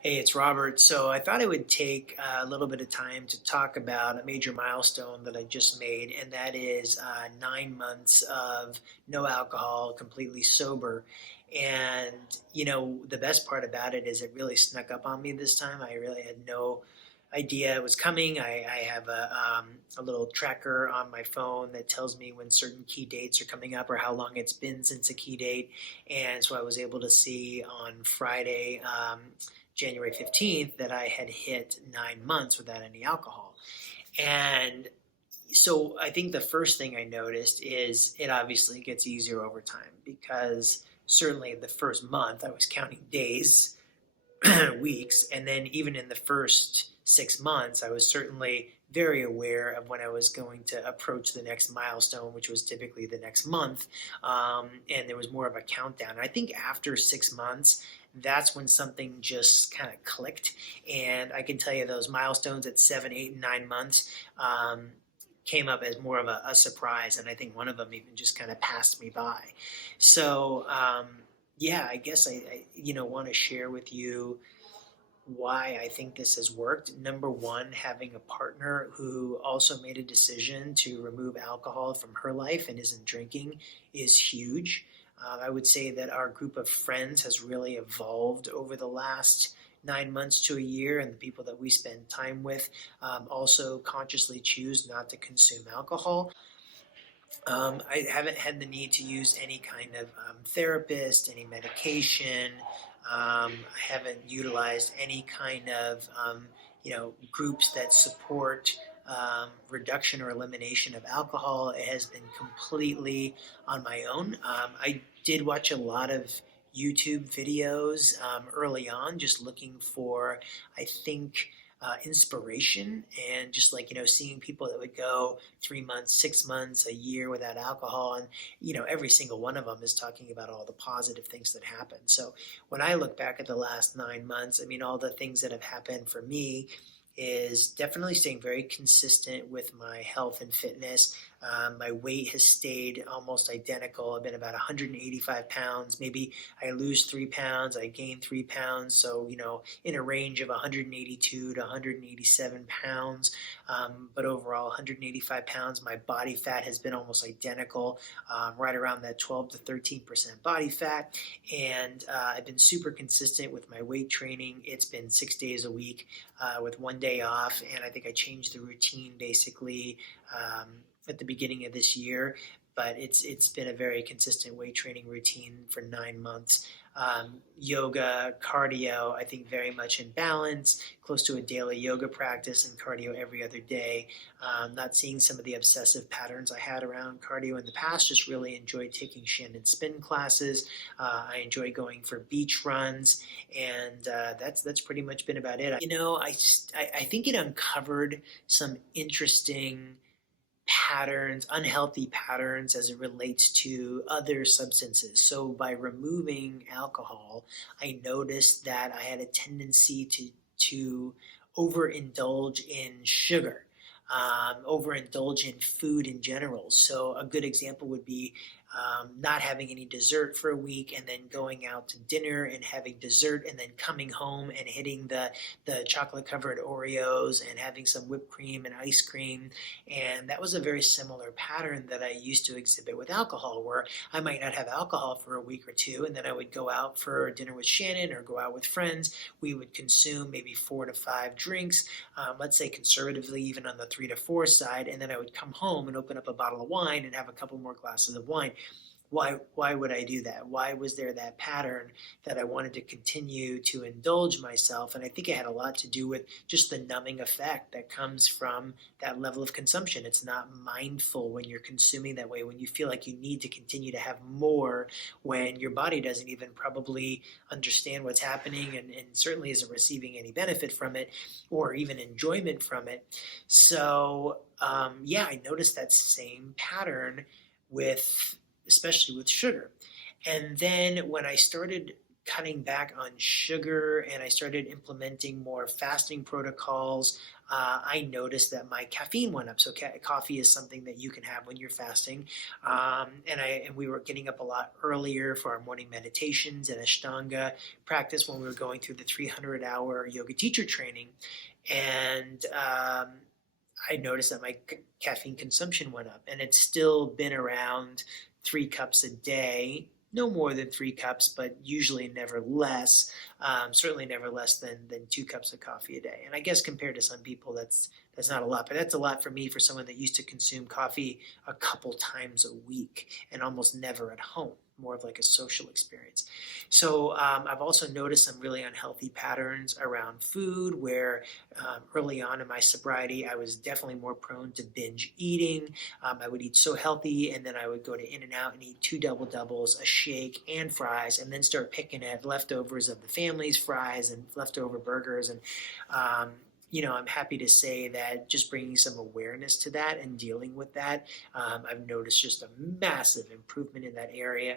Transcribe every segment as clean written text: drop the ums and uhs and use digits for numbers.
Hey, it's Robert. So I thought I would take a little bit of time to talk about a major milestone that I just made, and that is 9 months of no alcohol, completely sober. And, the best part about it is it really snuck up on me this time. I really had no idea it was coming. I have a little tracker on my phone that tells me when certain key dates are coming up or how long it's been since a key date. And so I was able to see on Friday, January 15th, that I had hit 9 months without any alcohol. And so I think the first thing I noticed is it obviously gets easier over time because certainly the first month I was counting days, weeks, and then even in the first 6 months, I was certainly very aware of when I was going to approach the next milestone, which was typically the next month. And there was more of a countdown. And I think after 6 months, that's when something just kind of clicked. And I can tell you those milestones at 7, 8, and 9 months came up as more of a surprise. And I think one of them even just kind of passed me by. So, yeah, I guess I want to share with you why I think this has worked. Number one, having a partner who also made a decision to remove alcohol from her life and isn't drinking is huge. I would say that our group of friends has really evolved over the last 9 months to a year, and the people that we spend time with also consciously choose not to consume alcohol. I haven't had the need to use any kind of therapist, any medication. I haven't utilized any kind of groups that support reduction or elimination of alcohol. It has been completely on my own. I did watch a lot of YouTube videos early on, just looking for, I think, inspiration and just like, seeing people that would go 3 months, 6 months, a year without alcohol. And, every single one of them is talking about all the positive things that happen. So when I look back at the last 9 months, I mean, all the things that have happened for me is definitely staying very consistent with my health and fitness. My weight has stayed almost identical. I've been about 185 pounds. Maybe I lose 3 pounds, I gain 3 pounds. So, in a range of 182 to 187 pounds. But overall, 185 pounds. My body fat has been almost identical, right around that 12 to 13% body fat. And I've been super consistent with my weight training. It's been 6 days a week with one day off. And I think I changed the routine basically at the beginning of this year, but it's been a very consistent weight training routine for 9 months. Yoga, cardio, I think very much in balance, close to a daily yoga practice and cardio every other day. Not seeing some of the obsessive patterns I had around cardio in the past. Just really enjoyed taking Shannon spin classes. I enjoy going for beach runs, and that's pretty much been about it. I think it uncovered some interesting patterns, unhealthy patterns as it relates to other substances. So by removing alcohol, I noticed that I had a tendency to overindulge in sugar, overindulge in food in general. So a good example would be not having any dessert for a week and then going out to dinner and having dessert and then coming home and hitting the chocolate covered Oreos and having some whipped cream and ice cream. And that was a very similar pattern that I used to exhibit with alcohol, where I might not have alcohol for a week or two, and then I would go out for dinner with Shannon or go out with friends. We would consume maybe 4 to 5 drinks, let's say conservatively even on the 3 to 4 side, and then I would come home and open up a bottle of wine and have a couple more glasses of wine. Why would I do that? Why was there that pattern that I wanted to continue to indulge myself? And I think it had a lot to do with just the numbing effect that comes from that level of consumption. It's not mindful when you're consuming that way, when you feel like you need to continue to have more, when your body doesn't even probably understand what's happening and certainly isn't receiving any benefit from it or even enjoyment from it. So yeah, I noticed that same pattern especially with sugar. And then when I started cutting back on sugar and I started implementing more fasting protocols, I noticed that my caffeine went up. So coffee is something that you can have when you're fasting, and we were getting up a lot earlier for our morning meditations and Ashtanga practice when we were going through the 300-hour yoga teacher training, and I noticed that my caffeine consumption went up, and it's still been around 3 cups a day, no more than 3 cups, but usually never less. Certainly never less than 2 cups of coffee a day. And I guess compared to some people, that's not a lot, but that's a lot for me for someone that used to consume coffee a couple times a week and almost never at home, more of like a social experience. So I've also noticed some really unhealthy patterns around food where early on in my sobriety, I was definitely more prone to binge eating. I would eat so healthy, and then I would go to In-N-Out and eat 2 double doubles, a shake, and fries, and then start picking at leftovers of the family's fries and leftover burgers. And I'm happy to say that just bringing some awareness to that and dealing with that, I've noticed just a massive improvement in that area,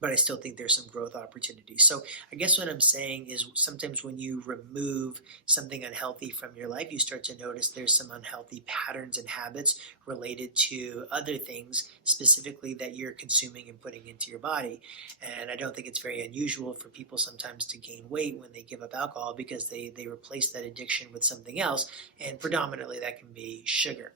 but I still think there's some growth opportunities. So I guess what I'm saying is sometimes when you remove something unhealthy from your life, you start to notice there's some unhealthy patterns and habits related to other things specifically that you're consuming and putting into your body. And I don't think it's very unusual for people sometimes to gain weight when they give up alcohol because they replace that addiction with something else. And predominantly that can be sugar.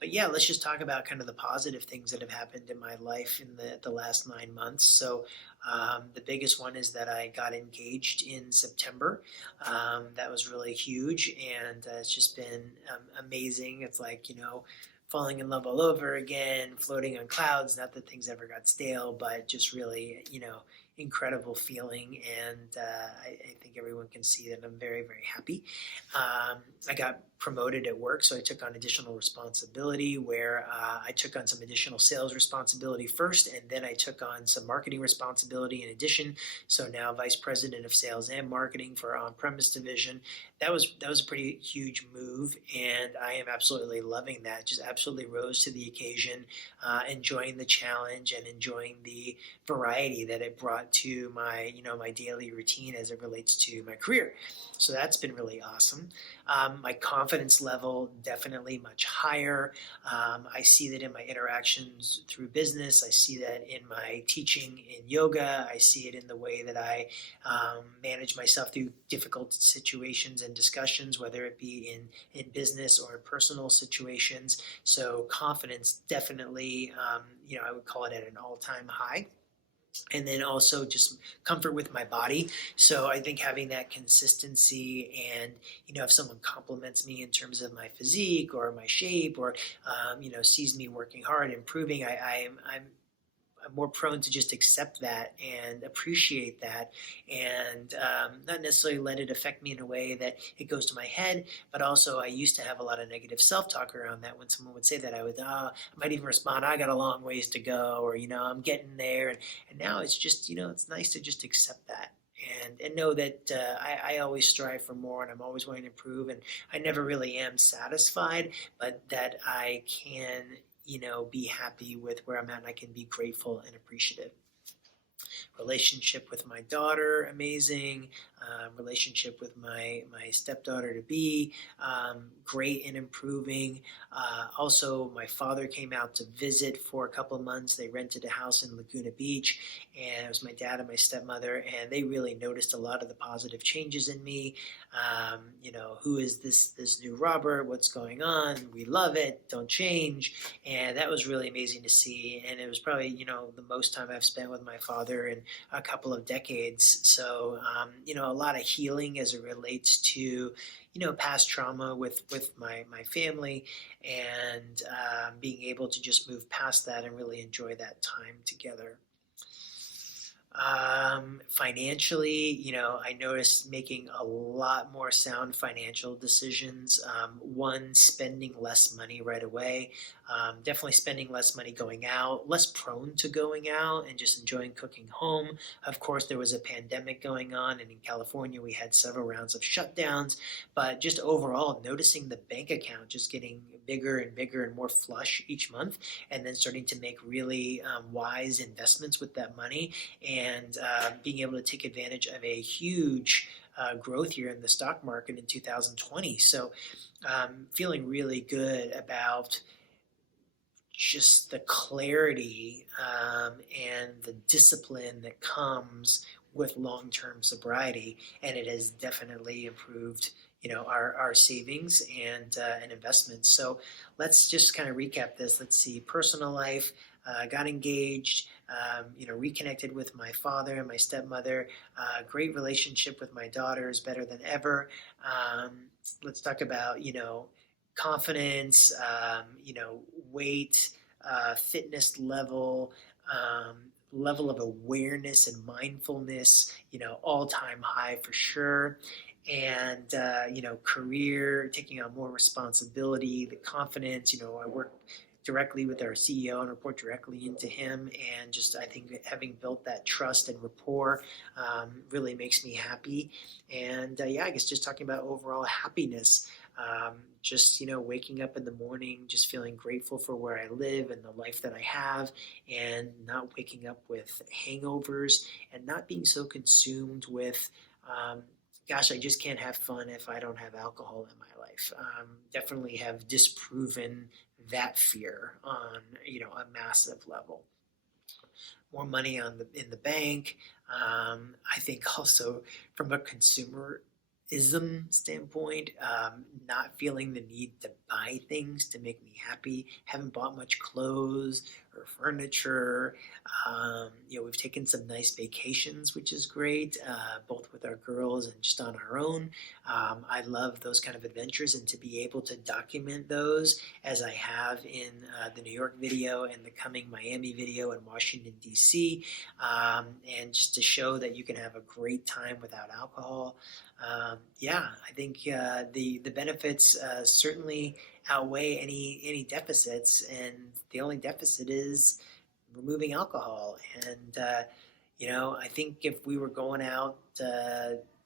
But yeah, let's just talk about kind of the positive things that have happened in my life in the last 9 months. So the biggest one is that I got engaged in September. That was really huge, and it's just been amazing. It's like, falling in love all over again, floating on clouds. Not that things ever got stale, but just really, incredible feeling. And I think everyone can see that I'm very, very happy. I got promoted at work, so I took on additional responsibility where I took on some additional sales responsibility first, and then I took on some marketing responsibility in addition. So now vice president of sales and marketing for our on-premise division. That was a pretty huge move, and I am absolutely loving that. Just absolutely rose to the occasion, enjoying the challenge and enjoying the variety that it brought to my my daily routine as it relates to my career. So that's been really awesome. My confidence level definitely much higher. I see that in my interactions through business. I see that in my teaching in yoga. I see it in the way that I manage myself through difficult situations and discussions, whether it be in business or in personal situations. So confidence definitely, I would call it at an all-time high. And then also just comfort with my body. So I think having that consistency and, if someone compliments me in terms of my physique or my shape or, sees me working hard, improving, I'm more prone to just accept that and appreciate that and not necessarily let it affect me in a way that it goes to my head. But also I used to have a lot of negative self-talk around that. When someone would say that, I might even respond, I got a long ways to go, or, I'm getting there. And now it's just, it's nice to just accept that. And know that I always strive for more, and I'm always wanting to improve, and I never really am satisfied, but that I can be happy with where I'm at, and I can be grateful and appreciative. Relationship with my daughter, amazing. Relationship with my stepdaughter to be, great and improving. Also, my father came out to visit for a couple of months. They rented a house in Laguna Beach, and it was my dad and my stepmother, and they really noticed a lot of the positive changes in me. Who is this new Robert? What's going on? We love it. Don't change. And that was really amazing to see. And it was probably, the most time I've spent with my father in a couple of decades. So, a lot of healing as it relates to, past trauma with my family, and being able to just move past that and really enjoy that time together. Financially, I noticed making a lot more sound financial decisions. One, spending less money right away. Definitely spending less money going out, less prone to going out and just enjoying cooking home. Of course, there was a pandemic going on, and in California, we had several rounds of shutdowns, but just overall noticing the bank account just getting bigger and bigger and more flush each month, and then starting to make really wise investments with that money. And and being able to take advantage of a huge growth year in the stock market in 2020. So feeling really good about just the clarity and the discipline that comes with long-term sobriety, and it has definitely improved, our savings and investments. So let's just kind of recap this. Let's see: personal life, got engaged, reconnected with my father and my stepmother, great relationship with my daughters, better than ever. Um, let's talk about confidence, weight, fitness level, um, level of awareness and mindfulness, all-time high for sure. And, career, taking on more responsibility, the confidence, I work directly with our CEO and report directly into him. And just, I think having built that trust and rapport really makes me happy. And I guess just talking about overall happiness, just waking up in the morning, just feeling grateful for where I live and the life that I have, and not waking up with hangovers, and not being so consumed with gosh, I just can't have fun if I don't have alcohol in my life. Definitely have disproven that fear on a massive level. More money in the bank. I think also from a consumerism standpoint, not feeling the need to buy things to make me happy. Haven't bought much clothes or furniture. We've taken some nice vacations, which is great, both with our girls and just on our own. I love those kind of adventures, and to be able to document those as I have in the New York video and the coming Miami video and Washington, D.C., and just to show that you can have a great time without alcohol. I think the benefits certainly outweigh any deficits, and the only deficit is removing alcohol. And I think if we were going out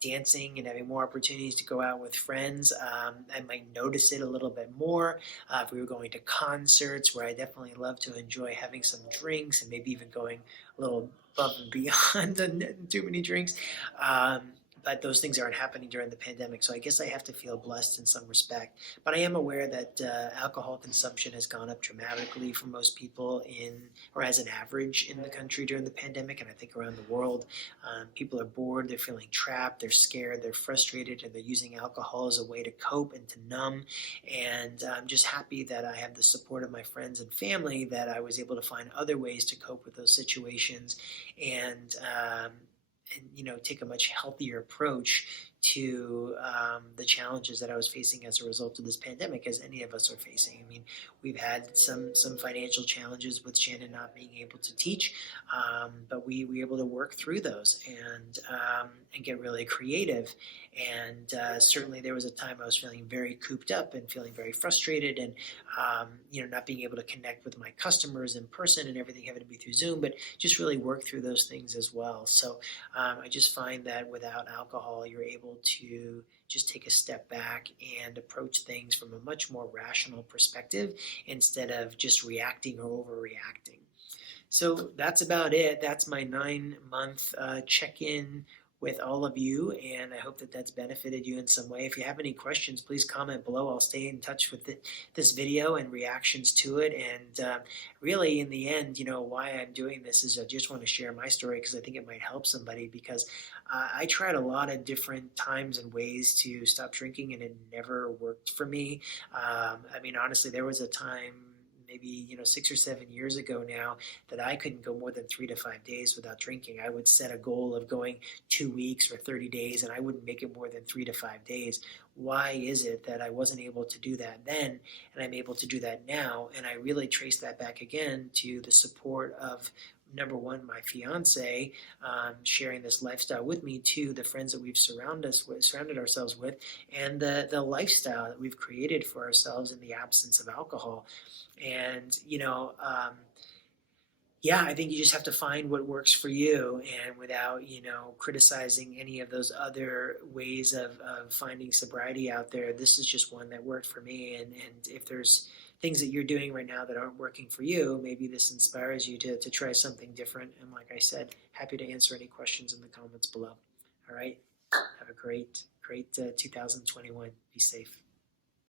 dancing and having more opportunities to go out with friends, I might notice it a little bit more. If we were going to concerts, where I definitely love to enjoy having some drinks and maybe even going a little above and beyond too many drinks. But those things aren't happening during the pandemic. So I guess I have to feel blessed in some respect. But I am aware that alcohol consumption has gone up dramatically for most people or as an average in the country during the pandemic, and I think around the world. People are bored, they're feeling trapped, they're scared, they're frustrated, and they're using alcohol as a way to cope and to numb. And I'm just happy that I have the support of my friends and family, that I was able to find other ways to cope with those situations, and take a much healthier approach to the challenges that I was facing as a result of this pandemic, as any of us are facing. I mean, we've had some financial challenges with Shannon not being able to teach, but we were able to work through those and get really creative. And certainly there was a time I was feeling very cooped up and feeling very frustrated, and not being able to connect with my customers in person, and everything having to be through Zoom, but just really work through those things as well. So I just find that without alcohol, you're able to just take a step back and approach things from a much more rational perspective, instead of just reacting or overreacting. So that's about it. That's my 9-month check-in with all of you, and I hope that that's benefited you in some way. If you have any questions, please comment below. I'll stay in touch with this video and reactions to it. And really, in the end, why I'm doing this is I just want to share my story, because I think it might help somebody, because I tried a lot of different times and ways to stop drinking, and it never worked for me. Honestly, there was a time, maybe 6 or 7 years ago now, that I couldn't go more than 3 to 5 days without drinking. I would set a goal of going 2 weeks or 30 days, and I wouldn't make it more than 3 to 5 days. Why is it that I wasn't able to do that then, and I'm able to do that now? And I really trace that back again to the support of, number one, my fiance, sharing this lifestyle with me; two, the friends that we've surrounded ourselves with, and the lifestyle that we've created for ourselves in the absence of alcohol. And I think you just have to find what works for you, and without criticizing any of those other ways of finding sobriety out there. This is just one that worked for me, and if there's things that you're doing right now that aren't working for you, maybe this inspires you to try something different. And like I said, happy to answer any questions in the comments below. All right. Have a great 2021. Be safe.